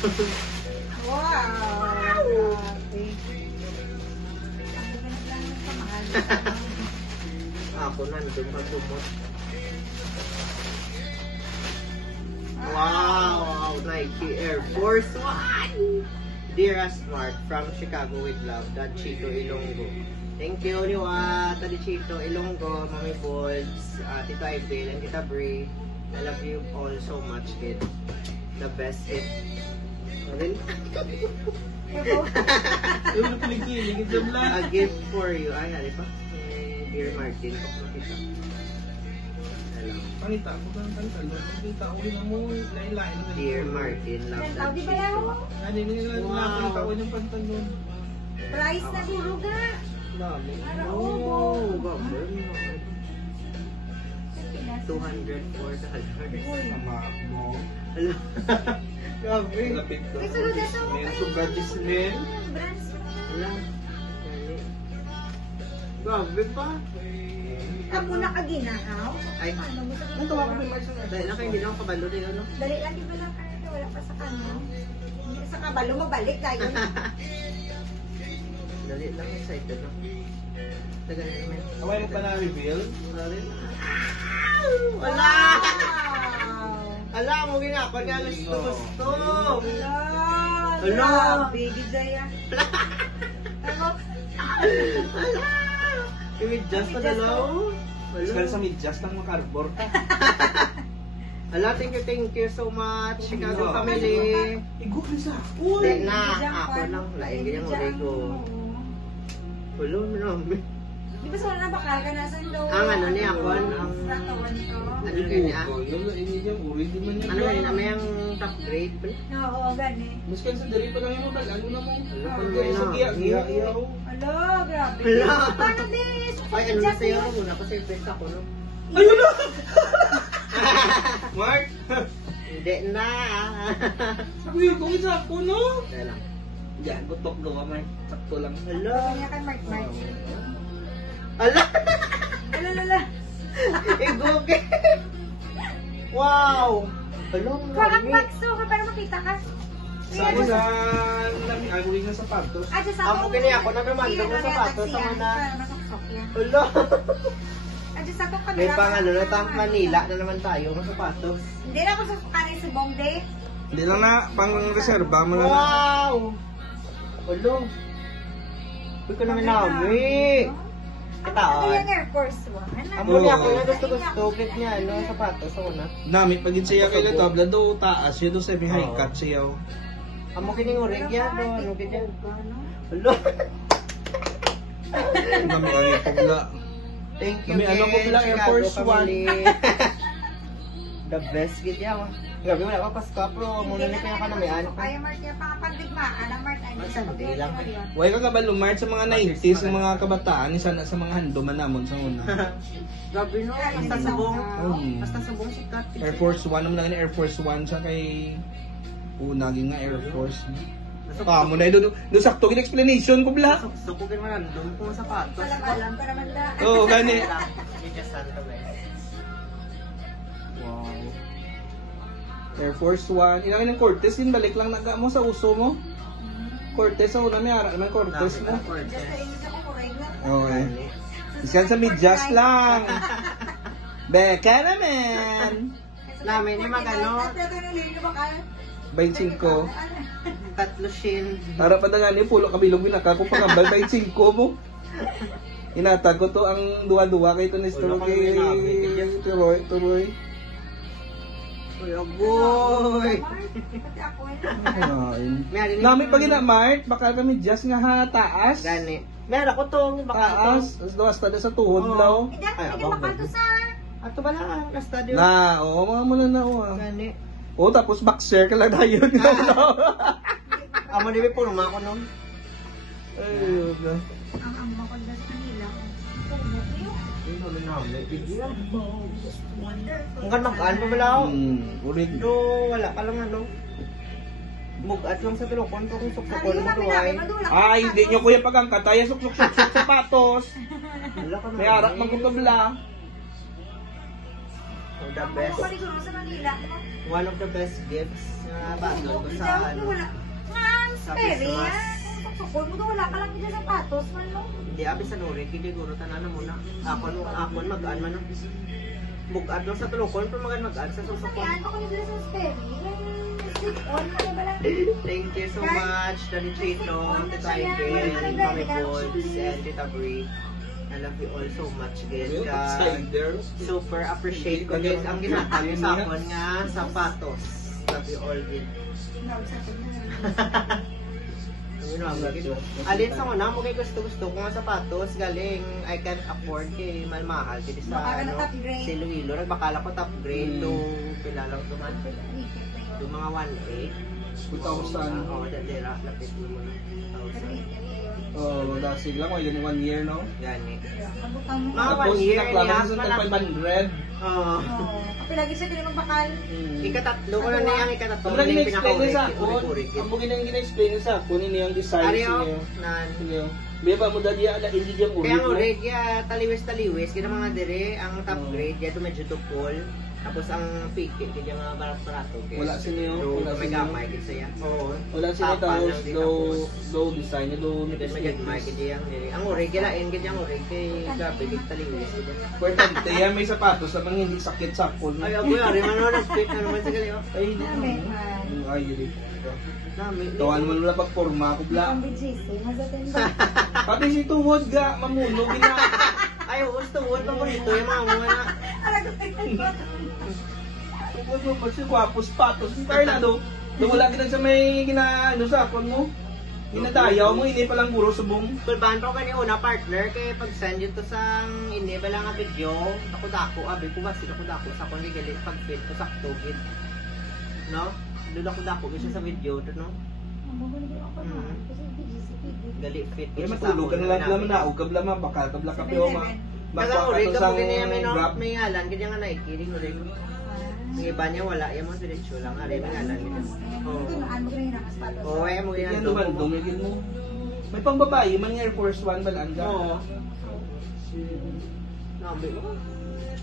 Wow! Grabe. Ako nandun magdumot. Wow! Nike Air Force One! Dear Smart, from Chicago with love, Dad Chito Ilonggo. Thank you, Niwa, Daddy Chito Ilonggo, Mami Bolts, Tita Ibel, and Tita Brie. I love you all so much, kid. The best hit. A gift for you. Ay, ano pa? Dear Martin. Makita. Hello. Panita ko ng pantal. Panita ko rin mo. Lain-lain. Dear Martin, love that Di ba yan? Ano yung panita ko ng pantalon? Price na siguro ga. Mami. Oh, gabon. $204. Sama mo. Hello. Grabe. Lapit ko. May sunod na to. May sugar dismel. Brands. Wala. Grabe pa. Ako na kaginahaw. Ay, Ano mo sa Ang tawa ko may marso na. dahil lang kayo hindi na ako kabalo din, ano? Dali lang, di ba lang kayo? Wala pa sa kanya. Hindi sa kabalo, mabalik tayo. Dali lang, excited lang. Tagal na naman. Away mo pa na-reveal? Wala rin. Wala! Wow! Ala, mo ginapag ka gusto. Wala! Wala! Grabe, Gizaya. Ano? Ala! Imidjas pa dalaw. Skal sa midyas ng makarbor ka. Ala, thank you so much. Chicago family. Igo ka sa Hindi na, ako lang. Lain ganyan mo, Rigo. Wala, marami. Di ba sa bakal ka nasa daw? Ang ano niya, ako, ang... Ratawan to. Ano ganyan? Yun, ini yung uri di man Ano ganyan, may ang top grade ba? Oo, gani. Muskan sa diri pa lang yung modal. Ano na mo? Ano Diri sa giya, giya, giya. Alo, grabe. Hala. Paano, bis? Ay, ano na sa'yo? Muna pa sa'yo, best ako, no? Ayun na! Mark! Hindi na. Uy, kung isa ako, no? Dahil lang. Yan, butok gawa, Mark. Sakto lang. Hala. Kanya kan Mark. Hala. Alala. I-google. Wow. Hala, Parang marami. bakso ka para makita ka. Sa ako sa... Ay, uli nga sapatos. Ah, sa Ako kini ako na naman doon sa sapatos sa mga. Para masaksak yan. Hala. Ah, sa akong kamera. May pang ano na tang Manila na naman tayo ng sapatos. Hindi na ako susukanin sa Bongde. Hindi lang na, pang reserva mo na. Wow. Hala. Uy ko naman namin. Ang Kita, ano oh. yung Air Force One? Amo niya ako na gusto kit niya ano sapatos ako na. Nami, pagin siya kayo na tabla do, taas siya do sa may high cut siya. Amo kini ngureng yan do ano kini. Hala. Nami ay pagla. Thank you. May ano ko pala, Air Chicago Force family. The best gid yan. Grabe wala pa Pasko pero muna ni kaya ka na may ano. Kaya Mark yung pangapagdigmaan. Ang Mark ay Sandi lang. Huwag ka kabalo, Mark, sa mga 90s, ng mga kabataan, isa na sa mga handuman namon sa una. Grabe no. Basta subong. Basta subong sikat. Air Force One, naman lang yung Air Force One sa kay... Unagin nga Air Force. Mo na doon sakto yung explanation ko bla. Sukukin mo na doon kung sapatos. Alam para manda. Oo, gani. Medyo santo ba. Wow. Air Force One. Ilang ng Cortez, din balik lang naga mo sa uso mo. Cortez, sa una may ara naman Cortez mo. Just sa English ako correct na. Okay. Iskan sa midyas lang. Beka naman. Namin ni magano. 25. Tatlo shin. Para pa na nga niyo, pulo kabilog binaka ko pangambal 25 mo. Inatag ko to ang duwa-duwa kay Tunestor kay Turoy. Uy, agoy. Pati ako Ayun. Nami pag ina-mart, baka kami just nga ha, taas. Gani. Meron ako to. Taas. Basta na sa tuhod daw. Hindi makanto sa... Ato ba lang? Na-study. Na, oo, mga muna na oo. Gani. Oo, tapos boxer ka lang tayo. Amo di ba puno ako nun? Ayun. Ang amo ko dyan sa nila. Ang kan mag-aan pa bala ako. Urig. Do, wala ka lang ano. Bugat lang sa tulokon ko kung suksukon mo tuway. Ay, hindi nyo kuya pagangkat. Tayo suksuk-suksuk sapatos. Wala ka na. May arak magkukabla. The best. Ako siguro sa Manila. One of the best gifts na bago ko Hindi sa ako wala. Nga, sa Perry, Christmas. Tukol mo wala ka lang dyan sapatos man no. Hindi, abi sa Nuri, siguro tanan na muna. Akon mag-an man. Bug-an lang sa tulukon, pero mag-an sa susukon. Kaya ko nila sa Perry. Slip-on ka na ba lang? Thank you so much, Daddy Chito, Tita Ike, Mami Bolts, and Tita Brie. I love you all so much, guys. Yung outsider. Super appreciate ko, guys. Ang ginatag sa akin nga, sapatos. Love you all, guys. Alin sa una, mo kay gusto ko nga sapatos, galing I can't afford kay mahal kay sa Baka na ano, top grade. si Luilo, nagbakala ko top grade to pila lang to man. Yung mga 1.8. 2,000. Oo, dadera, lapit mo na. 1,000. Oh, magdasig lang. Wala yung 1 year, no? Gani. Mga Mga Tapos, 1 year, naklaro nihas sa pa lang. 500. Oo. Kapag lagi siya pinag bakal. Ikatatlo ko na niya ang ikatatlo. Ang lagi Yung na-explain sa ako. pinaka-uri. Ang mga gina-explain sa ako, nini yung design Ariyo, niya. nan. Sige. Beba mo dali ala hindi diyan uri. Kaya ang uri, kaya taliwis-taliwis, kaya mga dire, ang top grade, kaya ito medyo tupol. Tapos ang pikit, kaya nga barato. Wala sila yun. So, Wala may sila. gamay, kaya siya. Oo. Wala sila Tapan tapos lang din low design, low Hindi may gamay, kaya ang dire. Ang uri, kaya lain, kaya ang uri, kaya gabi, kaya taliwis. Importante yan may sapatos na hindi sakit sakol. Ay, ako yun, rin man na split na naman sa kaliwa. Ay, Dami. ay, yun. Dami. Tawan mo nila pagporma ko bla. Ang BGC, mazatin ba? Pati si Tuwod ga mamuno gina. Ay, gusto mo, ito mo rito, yung mga mga na. Alam ko tingnan ko. Tuwod mo si Guapos patos. Carla do. Wala gina sa may gina ano sa akon mo. Ginadayaw mo ini pa lang puro subong. Kulban ko kani una partner kay pag send yun to sa ini ba lang nga video ako dako abi ko ba sila ko dako sa kon galit pag fit ko sakto gid no duda ko dako gid siya sa video to no Kasi BGC TV. gali fit Ay gid siya matulog ka na lang bla na o kabla ma baka kabla ka pero ma. Kaya uri ka mo kini may no grab. may ngalan gid nga naikiring uri ko. Ang iba niya wala yan mo diretso lang ari may ngalan gid. Ano mo rin ang sapatos? Oh, ay mo Yan yan duman dumigil mo. May pangbabae man nga Air Force 1 balaan ka. Oo. Nabi mo.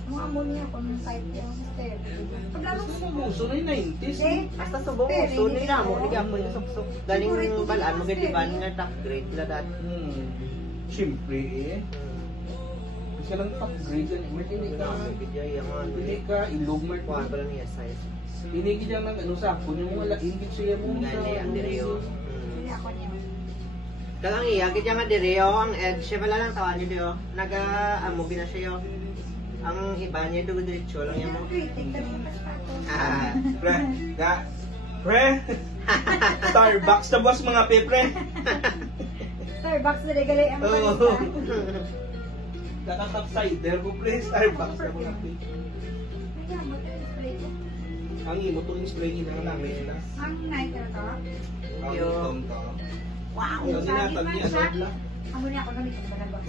Mga ammonia ko ng type yung step. Pag lalo ko Muso na yung 90s. Basta subong uso nila mo, hindi ka mo suksok. Galing balaan mo gadiban nga top grade la dat. Siyempre eh. Kasi lang top grade yan. May hindi ka. Hindi ka ilog mo. Kuha pa lang niya size. Hindi ka lang ano sa ako. Yung wala ingit siya mo. Gani ang direo. Hindi ako niya. Kalang iya, kaya nga direo, ang edge siya pala lang tawan niyo diyo. Movie na siya yo. Ang iba niya doon diretso lang yan mo. Critic, dami ng sapatos. Pre, ga. Pre. Starbucks na boss mga pre. Starbucks na regalay ang Oo. balita. Nakaka-cider ko pre. Starbucks na mga pre. Ayan, mag-spray ko. Ang imo to yung spray nila namin nila. Ang night na to. Ang Yo. itong to. Wow! Ang sinatag niya, ano, Amo niya ako gamit ko sa labas.